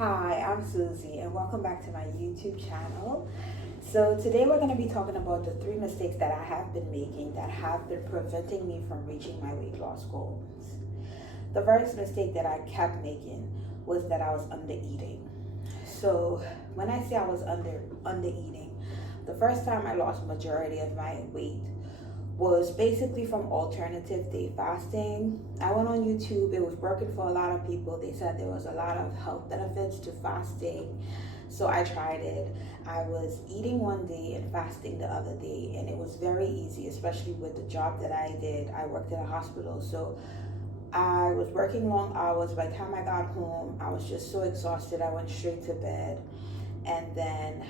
Hi, I'm Susie, and welcome back to my YouTube channel. So, today we're going to be talking about the three mistakes that I have been making that have been preventing me from reaching my weight loss goals. The first mistake that I kept making was that I was under eating. So, when I say I was under eating, the first time I lost majority of my weight was basically from alternative day fasting. I went on YouTube, it was working for a lot of people. They said there was a lot of health benefits to fasting. So I tried it. I was eating one day and fasting the other day, and it was very easy, especially with the job that I did. I worked at a hospital, so I was working long hours. By the time I got home, I was just so exhausted. I went straight to bed, and then,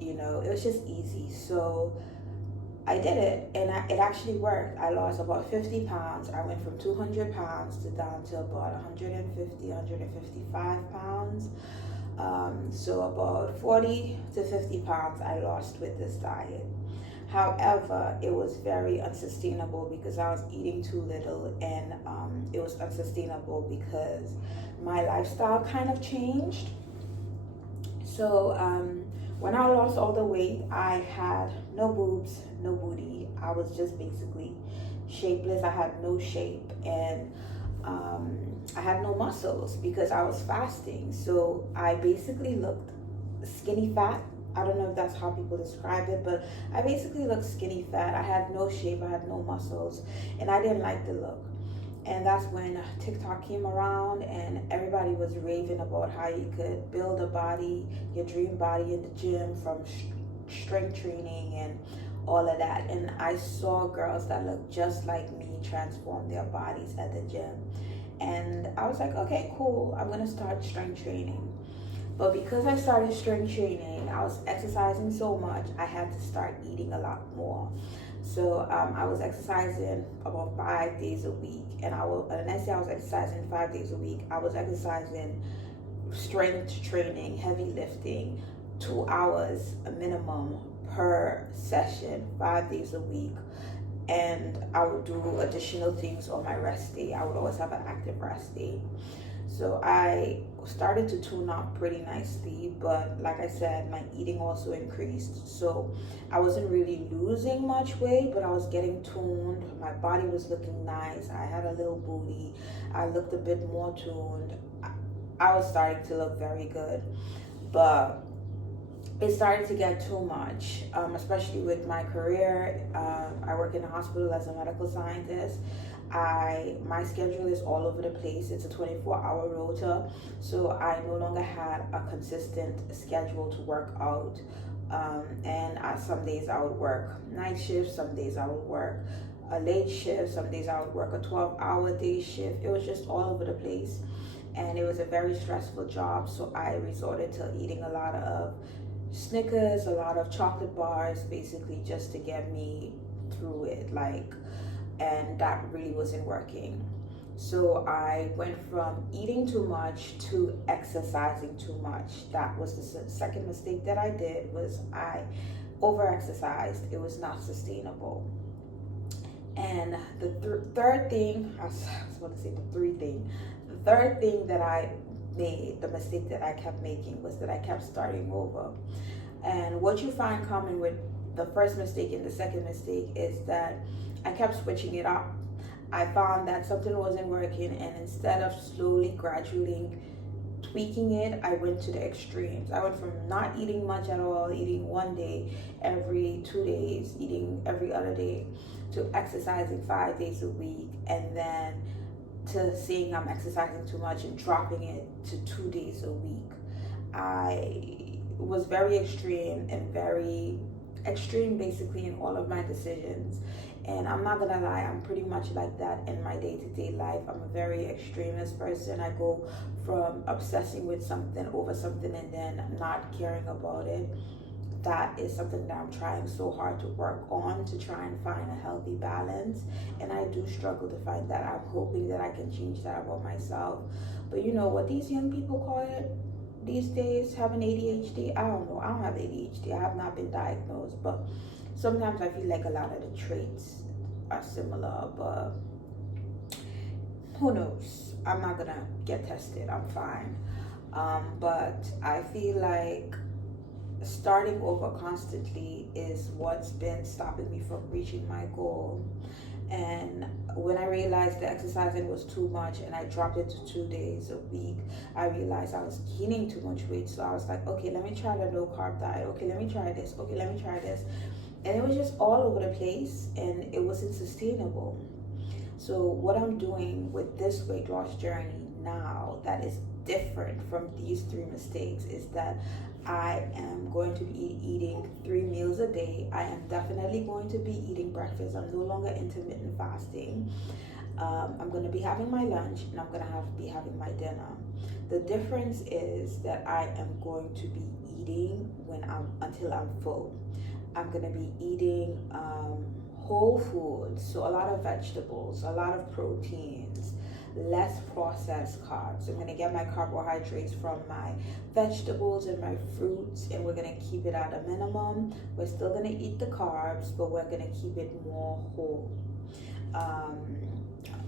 it was just easy. So I did it, and it actually worked. I lost about 50 pounds. I went from 200 pounds to down to about 150, 155 pounds. So about 40 to 50 pounds I lost with this diet. However, it was very unsustainable because I was eating too little, and it was unsustainable because my lifestyle kind of changed. So when I lost all the weight, I had no boobs, no booty. I was just basically shapeless. I had no shape, and I had no muscles because I was fasting. So I basically looked skinny fat. I don't know if that's how people describe it, but I basically looked skinny fat. I had no shape, I had no muscles, and I didn't like the look. And that's when TikTok came around, and everybody was raving about how you could build a body, your dream body in the gym from strength training and all of that. And I saw girls that looked just like me transform their bodies at the gym. And I was like, okay, cool, I'm gonna start strength training. But because I started strength training, I was exercising so much, I had to start eating a lot more. So I was exercising about 5 days a week, and and I say I was exercising 5 days a week, I was exercising strength training, heavy lifting, 2 hours a minimum per session, 5 days a week. And I would do additional things on my rest day. I would always have an active rest day. So I started to tune up pretty nicely, but like I said, my eating also increased. So I wasn't really losing much weight, but I was getting toned. My body was looking nice. I had a little booty. I looked a bit more toned. I was starting to look very good, but it started to get too much, especially with my career. I work in a hospital as a medical scientist. My schedule is all over the place. It's a 24-hour rota, so I no longer had a consistent schedule to work out. And some days I would work night shifts, some days I would work a late shift, some days I would work a 12-hour day shift. It was just all over the place, and it was a very stressful job. So I resorted to eating a lot of Snickers, a lot of chocolate bars, basically just to get me through it. And that really wasn't working. So I went from eating too much to exercising too much. That was the second mistake that I did, was I over-exercised. It was not sustainable. And the third thing, I was about to say the three thing. The third thing that I made, the mistake that I kept making, was that I kept starting over. And what you find common with the first mistake and the second mistake is that I kept switching it up. I found that something wasn't working, and instead of slowly, gradually tweaking it, I went to the extremes. I went from not eating much at all, eating one day every 2 days, eating every other day, to exercising 5 days a week, and then to saying I'm exercising too much and dropping it to 2 days a week. I was very extreme basically in all of my decisions. And I'm not gonna lie, I'm pretty much like that in my day-to-day life. I'm a very extremist person. I go from obsessing with something over something and then not caring about it. That is something that I'm trying so hard to work on, to try and find a healthy balance. And I do struggle to find that. I'm hoping that I can change that about myself. But you know what these young people call it these days, having ADHD? I don't know. I don't have ADHD. I have not been diagnosed, but sometimes I feel like a lot of the traits are similar, but who knows? I'm not gonna get tested. I'm fine. But I feel like starting over constantly is what's been stopping me from reaching my goal. And when I realized the exercising was too much and I dropped it to 2 days a week, I realized I was gaining too much weight. So I was like, okay, let me try the low carb diet. Okay, let me try this. Okay, let me try this. And it was just all over the place and it wasn't sustainable. So what I'm doing with this weight loss journey now that is different from these three mistakes is that I am going to be eating 3 meals a day. I am definitely going to be eating breakfast. I'm no longer intermittent fasting. I'm going to be having my lunch and I'm going to be having my dinner. The difference is that I am going to be eating until I'm full. I'm gonna be eating whole foods, so a lot of vegetables, a lot of proteins, less processed carbs. I'm gonna get my carbohydrates from my vegetables and my fruits, and we're gonna keep it at a minimum. We're still gonna eat the carbs, but we're gonna keep it more whole. Um,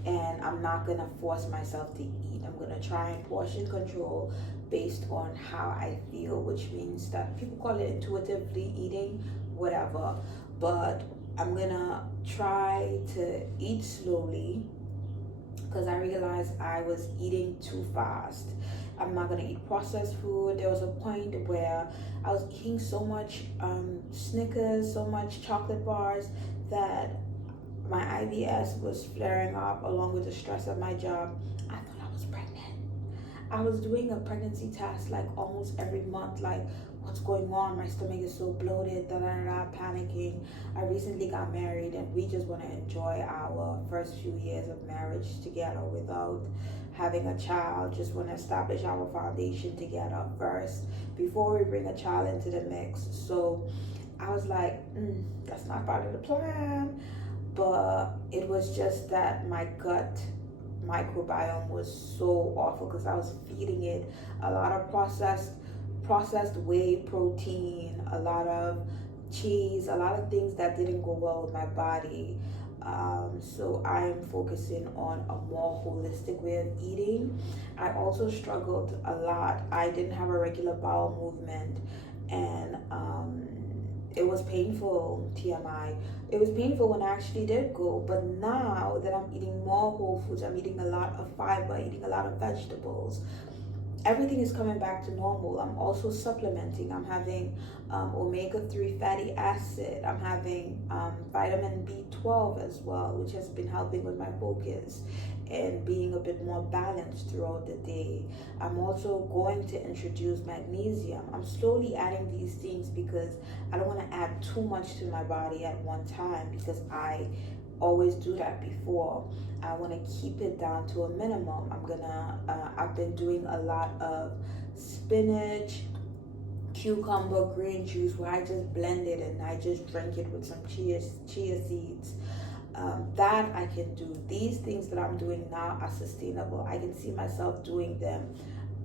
and I'm not gonna force myself to eat. I'm gonna try and portion control based on how I feel, which means that people call it intuitively eating, whatever. But I'm gonna try to eat slowly because I realized I was eating too fast. I'm not gonna eat processed food. There was a point where I was eating so much Snickers, so much chocolate bars that my IBS was flaring up along with the stress of my job. I thought I was pregnant. I was doing a pregnancy test like almost every month, like what's going on? My stomach is so bloated, da da da, panicking. I recently got married and we just want to enjoy our first few years of marriage together without having a child. Just want to establish our foundation together first before we bring a child into the mix. So I was like, that's not part of the plan. But it was just that my gut microbiome was so awful because I was feeding it a lot of processed whey protein, a lot of cheese, a lot of things that didn't go well with my body. So I am focusing on a more holistic way of eating. I also struggled a lot. I didn't have a regular bowel movement, and it was painful. TMI. It was painful when I actually did go, but now that I'm eating more whole foods, I'm eating a lot of fiber, eating a lot of vegetables, everything is coming back to normal. I'm also supplementing. I'm having omega-3 fatty acid. I'm having vitamin B12 as well, which has been helping with my focus and being a bit more balanced throughout the day. I'm also going to introduce magnesium. I'm slowly adding these things because I don't want to add too much to my body at one time because I always do that before. I want to keep it down to a minimum. I've been doing a lot of spinach, cucumber, green juice where I just blend it and I just drink it with some chia seeds. That I can do. These things that I'm doing now are sustainable. I can see myself doing them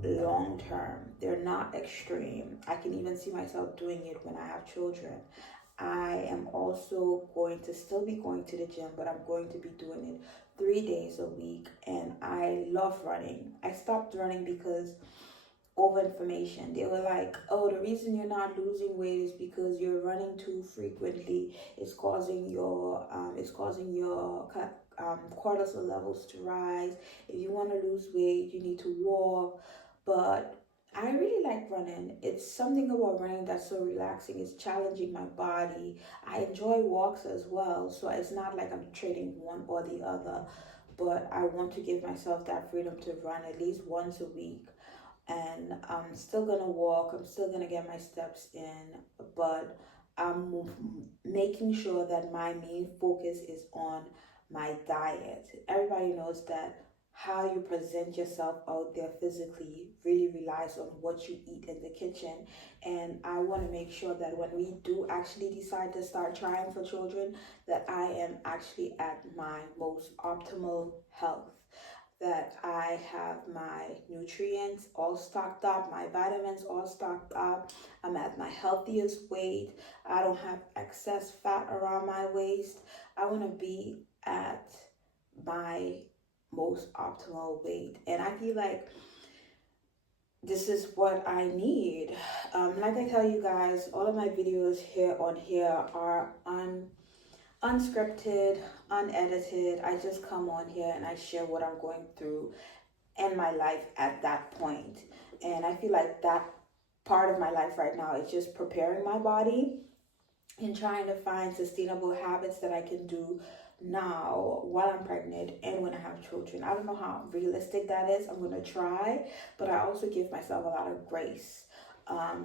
long term. They're not extreme. I can even see myself doing it when I have children. I am also going to still be going to the gym, but I'm going to be doing it 3 days a week. And I love running. I stopped running because over information. They were like, oh, the reason you're not losing weight is because you're running too frequently. It's causing your cortisol levels to rise. If you want to lose weight, you need to walk. But I really like running. It's something about running that's so relaxing. It's challenging my body. I enjoy walks as well. So it's not like I'm trading one or the other. But I want to give myself that freedom to run at least once a week, and I'm still gonna walk. I'm still gonna get my steps in, but I'm making sure that my main focus is on my diet. Everybody knows that how you present yourself out there physically really relies on what you eat in the kitchen. And I want to make sure that when we do actually decide to start trying for children, that I am actually at my most optimal health, that I have my nutrients all stocked up, my vitamins all stocked up. I'm at my healthiest weight. I don't have excess fat around my waist. I want to be at my most optimal weight. And I feel like this is what I need. Like I tell you guys, all of my videos here are unscripted, unedited. I just come on here and I share what I'm going through in my life at that point. And I feel like that part of my life right now is just preparing my body and trying to find sustainable habits that I can do now while I'm pregnant and when I have children. I don't know how realistic that is. I'm gonna try, but I also give myself a lot of grace.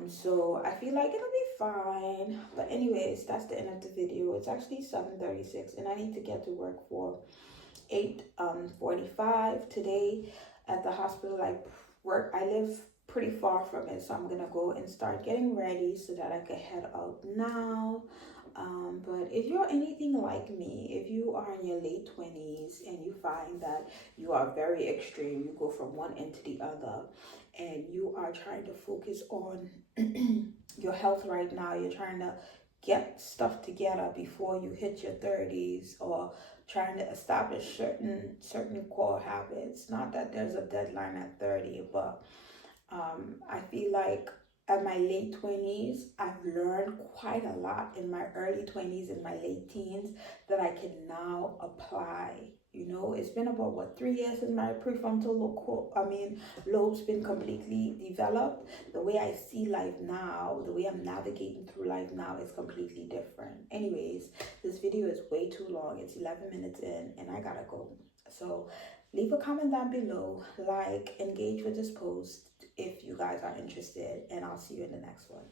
So I feel like it'll be fine. But anyways, that's the end of the video. It's actually 7:36 and I need to get to work for 8:45 today at the hospital. I live pretty far from it, so I'm gonna go and start getting ready so that I can head out now. But if you're anything like me, if you are in your late 20s and you find that you are very extreme, you go from one end to the other, and you are trying to focus on your health right now, you're trying to get stuff together before you hit your 30s, or trying to establish certain core habits. Not that there's a deadline at 30, but I feel like at my late 20s, I've learned quite a lot in my early 20s and my late teens that I can now apply. You know, it's been about 3 years since my prefrontal lobe's been completely developed. The way I see life now, the way I'm navigating through life now is completely different. Anyways, this video is way too long. It's 11 minutes in and I gotta go. So leave a comment down below, like, engage with this post if you guys are interested, and I'll see you in the next one.